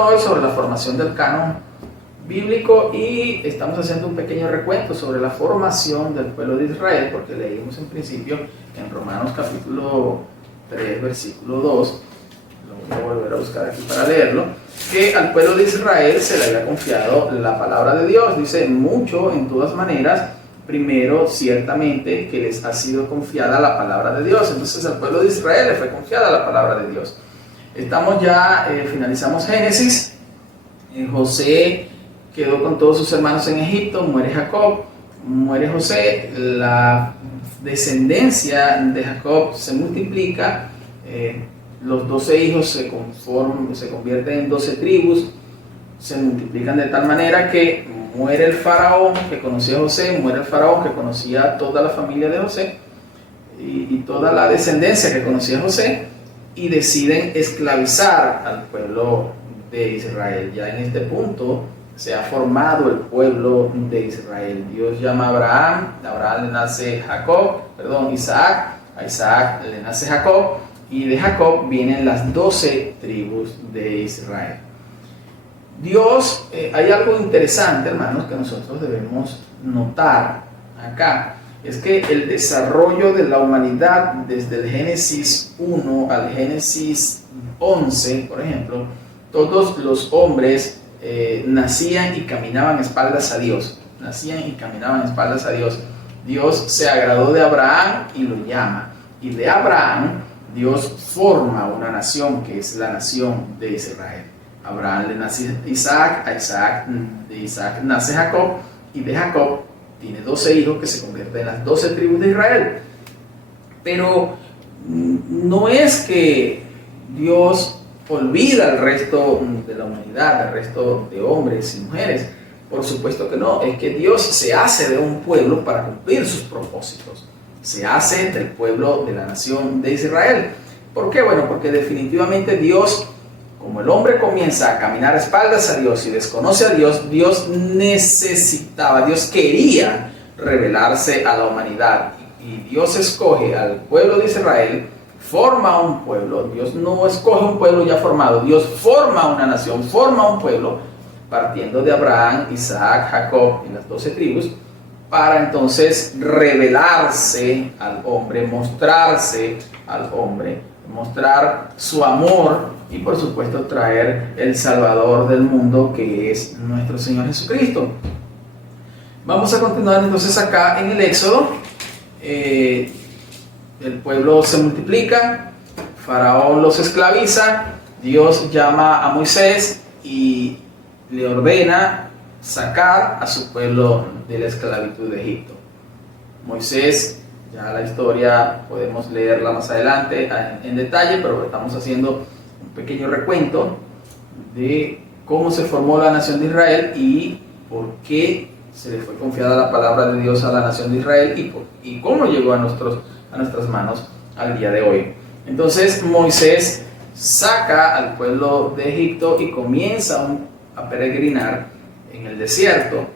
hablando hoy sobre la formación del canon bíblico y estamos haciendo un pequeño recuento sobre la formación del pueblo de Israel, porque leímos en principio en Romanos capítulo 3, versículo 2, lo voy a volver a buscar aquí para leerlo, que al pueblo de Israel se le había confiado la palabra de Dios. Dice: mucho, en todas maneras, primero ciertamente que les ha sido confiada la palabra de Dios. Entonces al pueblo de Israel le fue confiada la palabra de Dios. Estamos ya, finalizamos Génesis. José quedó con todos sus hermanos en Egipto, muere Jacob, muere José, la descendencia de Jacob se multiplica, los 12 hijos se convierten en 12 tribus, se multiplican de tal manera que muere el faraón que conocía a José, muere el faraón que conocía a toda la familia de José y toda la descendencia que conocía a José, y deciden esclavizar al pueblo de Israel. Ya en este punto se ha formado el pueblo de Israel. Dios llama a Abraham le nace Isaac, a Isaac le nace Jacob, y de Jacob vienen las 12 tribus de Israel. Dios, hay algo interesante, hermanos, que nosotros debemos notar acá. Es que el desarrollo de la humanidad desde el Génesis 1 al Génesis 11, por ejemplo, todos los hombres nacían y caminaban espaldas a Dios. Dios se agradó de Abraham y lo llama. Y de Abraham, Dios forma una nación que es la nación de Israel. A Abraham le nace Isaac, de Isaac nace Jacob, y de Jacob tiene 12 hijos que se convierten en las 12 tribus de Israel. Pero no es que Dios olvida al resto de la humanidad, al resto de hombres y mujeres. Por supuesto que no, es que Dios se hace de un pueblo para cumplir sus propósitos. Se hace del pueblo de la nación de Israel. ¿Por qué? Bueno, porque definitivamente Dios, como el hombre comienza a caminar a espaldas a Dios y desconoce a Dios, Dios quería revelarse a la humanidad. Y Dios escoge al pueblo de Israel, forma un pueblo. Dios no escoge un pueblo ya formado, Dios forma una nación, forma un pueblo, partiendo de Abraham, Isaac, Jacob y las 12 tribus, para entonces revelarse al hombre, mostrarse al hombre, mostrar su amor y por supuesto traer el Salvador del mundo, que es nuestro Señor Jesucristo. Vamos a continuar entonces acá en el Éxodo. El pueblo se multiplica, Faraón los esclaviza, Dios llama a Moisés y le ordena sacar a su pueblo de la esclavitud de Egipto. Moisés, ya la historia podemos leerla más adelante en detalle, pero estamos haciendo un pequeño recuento de cómo se formó la nación de Israel y por qué se le fue confiada la palabra de Dios a la nación de Israel y cómo llegó a nuestras manos al día de hoy. Entonces Moisés saca al pueblo de Egipto y comienza a peregrinar en el desierto.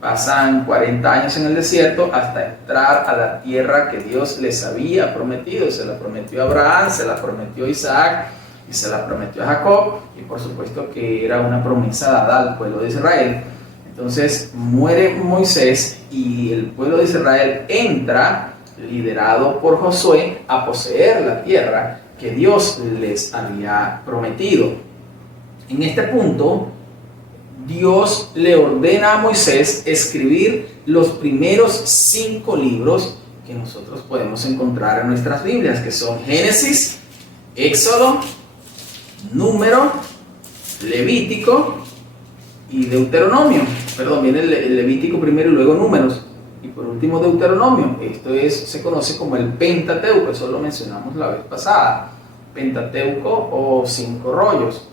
Pasan 40 años en el desierto hasta entrar a la tierra que Dios les había prometido. Se la prometió a Abraham, se la prometió a Isaac y se la prometió a Jacob, y por supuesto que era una promesa dada al pueblo de Israel. Entonces muere Moisés y el pueblo de Israel entra, liderado por Josué, a poseer la tierra que Dios les había prometido. En este punto, Dios le ordena a Moisés escribir los primeros 5 libros que nosotros podemos encontrar en nuestras Biblias, que son Génesis, Éxodo, Número, Levítico y Deuteronomio. Viene el Levítico primero y luego Números. Y por último Deuteronomio. Esto se conoce como el Pentateuco, eso lo mencionamos la vez pasada. Pentateuco o 5 rollos.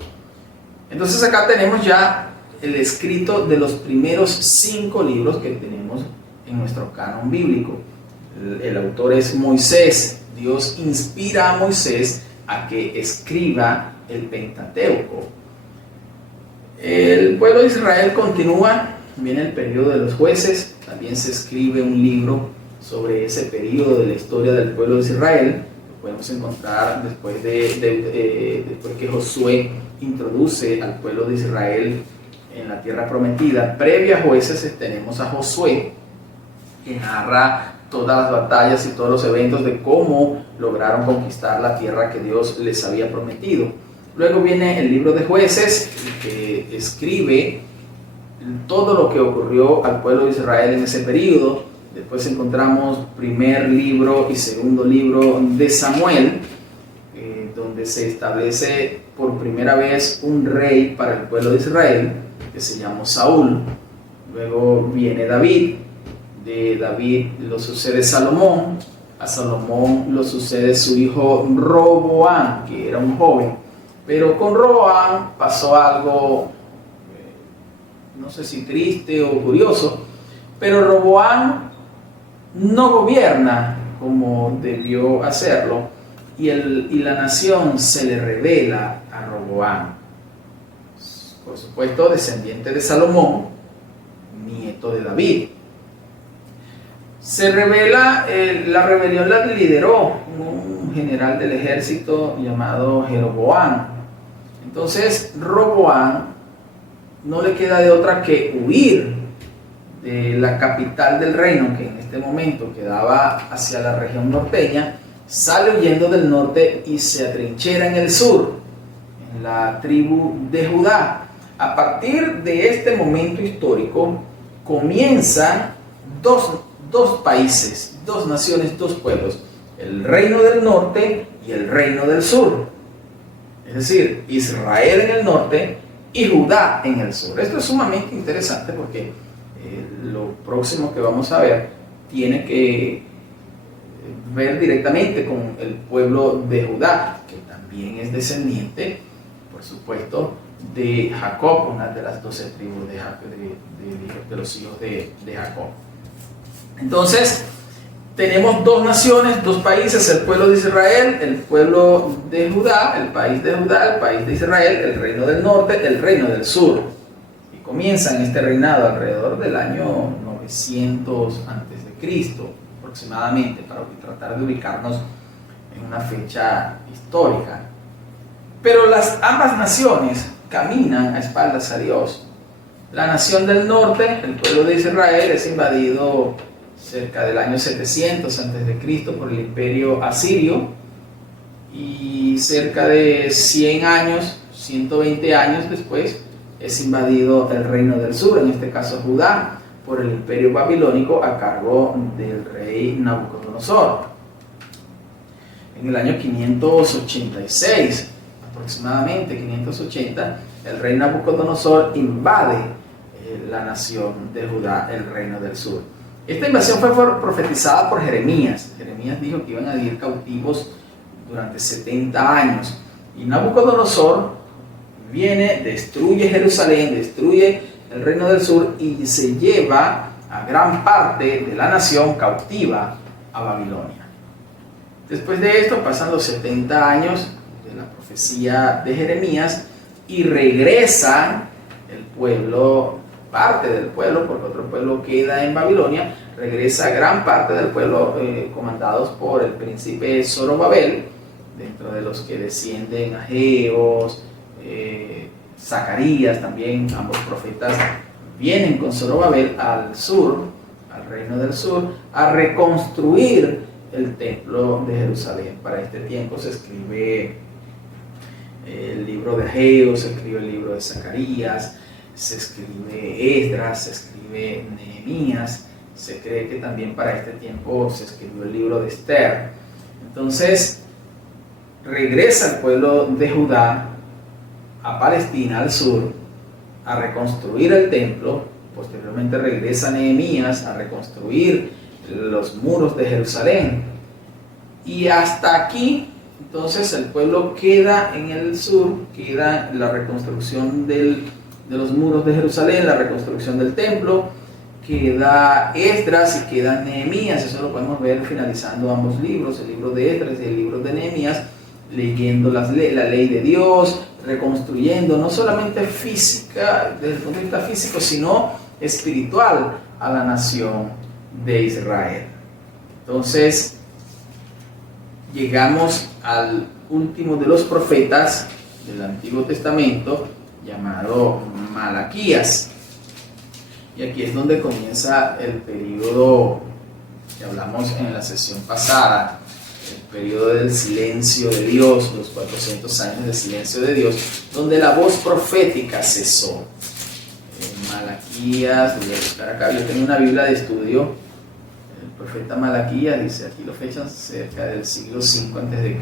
Entonces acá tenemos ya el escrito de los primeros 5 libros que tenemos en nuestro canon bíblico. El autor es Moisés. Dios inspira a Moisés a que escriba el Pentateuco. El pueblo de Israel continúa, viene el periodo de los jueces, también se escribe un libro sobre ese periodo de la historia del pueblo de Israel. Lo podemos encontrar después que Josué introduce al pueblo de Israel en la tierra prometida. Previa a Jueces tenemos a Josué, que narra todas las batallas y todos los eventos de cómo lograron conquistar la tierra que Dios les había prometido. Luego viene el libro de Jueces, que escribe todo lo que ocurrió al pueblo de Israel en ese periodo. Después encontramos primer libro y segundo libro de Samuel, donde se establece por primera vez un rey para el pueblo de Israel, que se llamó Saúl. Luego viene David. De David lo sucede Salomón. A Salomón lo sucede su hijo Roboam, que era un joven. Pero con Roboam pasó algo, no sé si triste o curioso, pero Roboam no gobierna como debió hacerlo, y la nación se le revela a Roboam, por supuesto descendiente de Salomón, nieto de David. Se revela, la rebelión la lideró un general del ejército llamado Jeroboam. Entonces Roboam no le queda de otra que huir de la capital del reino, que en este momento quedaba hacia la región norteña. Sale huyendo del norte y se atrinchera en el sur, en la tribu de Judá. A partir de este momento histórico comienzan dos países, dos naciones, dos pueblos: el reino del norte y el reino del sur. Es decir, Israel en el norte y Judá en el sur. Esto es sumamente interesante porque lo próximo que vamos a ver tiene que ver directamente con el pueblo de Judá, que también es descendiente, por supuesto, de Jacob, una de las 12 tribus de los hijos de Jacob. Entonces, tenemos dos naciones, dos países: el pueblo de Israel, el pueblo de Judá, el país de Judá, el país de Israel, el reino del norte, el reino del sur. Y comienzan este reinado alrededor del año 900 a.C. aproximadamente, para tratar de ubicarnos en una fecha histórica. Pero ambas naciones caminan a espaldas a Dios. La nación del norte, el pueblo de Israel, es invadido cerca del año 700 a.C. por el imperio asirio, y cerca de 100 años, 120 años después, es invadido el reino del sur, en este caso Judá, por el imperio babilónico a cargo del rey Nabucodonosor. En el año 586, aproximadamente 580, el rey Nabucodonosor invade la nación de Judá, el reino del sur. Esta invasión fue profetizada por Jeremías. Jeremías dijo que iban a ir cautivos durante 70 años. Y Nabucodonosor viene, destruye Jerusalén, destruye el reino del sur y se lleva a gran parte de la nación cautiva a Babilonia. Después de esto pasan los 70 años de la profecía de Jeremías y regresa el pueblo, parte del pueblo, porque otro pueblo queda en Babilonia. Regresa gran parte del pueblo comandados por el príncipe Zorobabel, dentro de los que descienden Ageos, Zacarías también. Ambos profetas vienen con Zorobabel al sur, al reino del sur, a reconstruir el templo de Jerusalén. Para este tiempo se escribe el libro de Ageo, se escribe el libro de Zacarías, se escribe Esdras, se escribe Nehemías. Se cree que también para este tiempo se escribió el libro de Esther. Entonces regresa el pueblo de Judá a Palestina, al sur, a reconstruir el templo. Posteriormente regresa Nehemías a reconstruir los muros de Jerusalén. Y hasta aquí, entonces, el pueblo queda en el sur, queda la reconstrucción de los muros de Jerusalén, la reconstrucción del templo, queda Esdras y queda Nehemías. Eso lo podemos ver finalizando ambos libros, el libro de Esdras y el libro de Nehemías, leyendo la ley de Dios, reconstruyendo no solamente física, desde el punto de vista físico, sino espiritual a la nación de Israel. Entonces llegamos al último de los profetas, del Antiguo Testamento llamado Malaquías. Y aquí es donde comienza el periodo que hablamos en la sesión pasada, el periodo del silencio de Dios, los 400 años de silencio de Dios, donde la voz profética cesó. Malaquías, voy a buscar acá, yo tengo una Biblia de estudio, el profeta Malaquías, dice, aquí lo fechan cerca del siglo V a.C.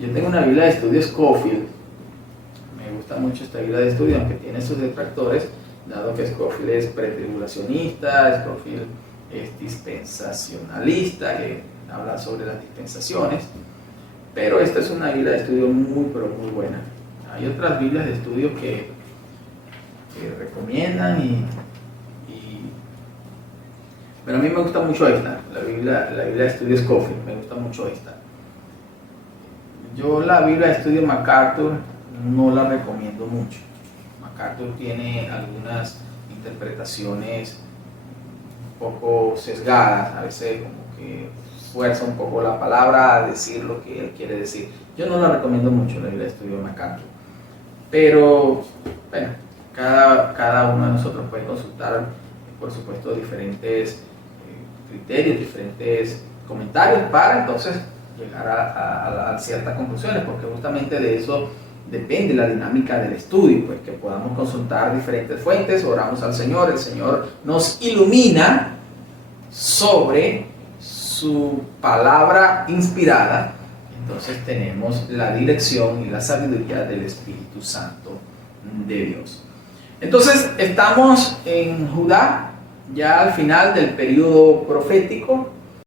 Yo tengo una Biblia de estudio Scofield, me gusta mucho esta Biblia de estudio, aunque tiene sus detractores, dado que Scofield es pretribulacionista, Scofield es dispensacionalista, que habla sobre las dispensaciones, pero esta es una Biblia de estudio muy, pero muy buena. Hay otras Biblias de estudio que recomiendan, pero a mí me gusta mucho esta, la Biblia de estudio Scofield, me gusta mucho esta. Yo la Biblia de estudio MacArthur no la recomiendo mucho. MacArthur tiene algunas interpretaciones un poco sesgadas, a veces como que fuerza un poco la palabra a decir lo que él quiere decir. Yo no la recomiendo mucho, la Biblia de estudio MacArthur, pero bueno, cada uno de nosotros puede consultar, por supuesto, diferentes criterios, diferentes comentarios para entonces llegar a ciertas conclusiones, porque justamente de eso depende la dinámica del estudio, pues que podamos consultar diferentes fuentes, oramos al Señor, el Señor nos ilumina sobre su palabra inspirada, entonces tenemos la dirección y la sabiduría del Espíritu Santo de Dios. Entonces estamos en Judá, ya al final del periodo profético,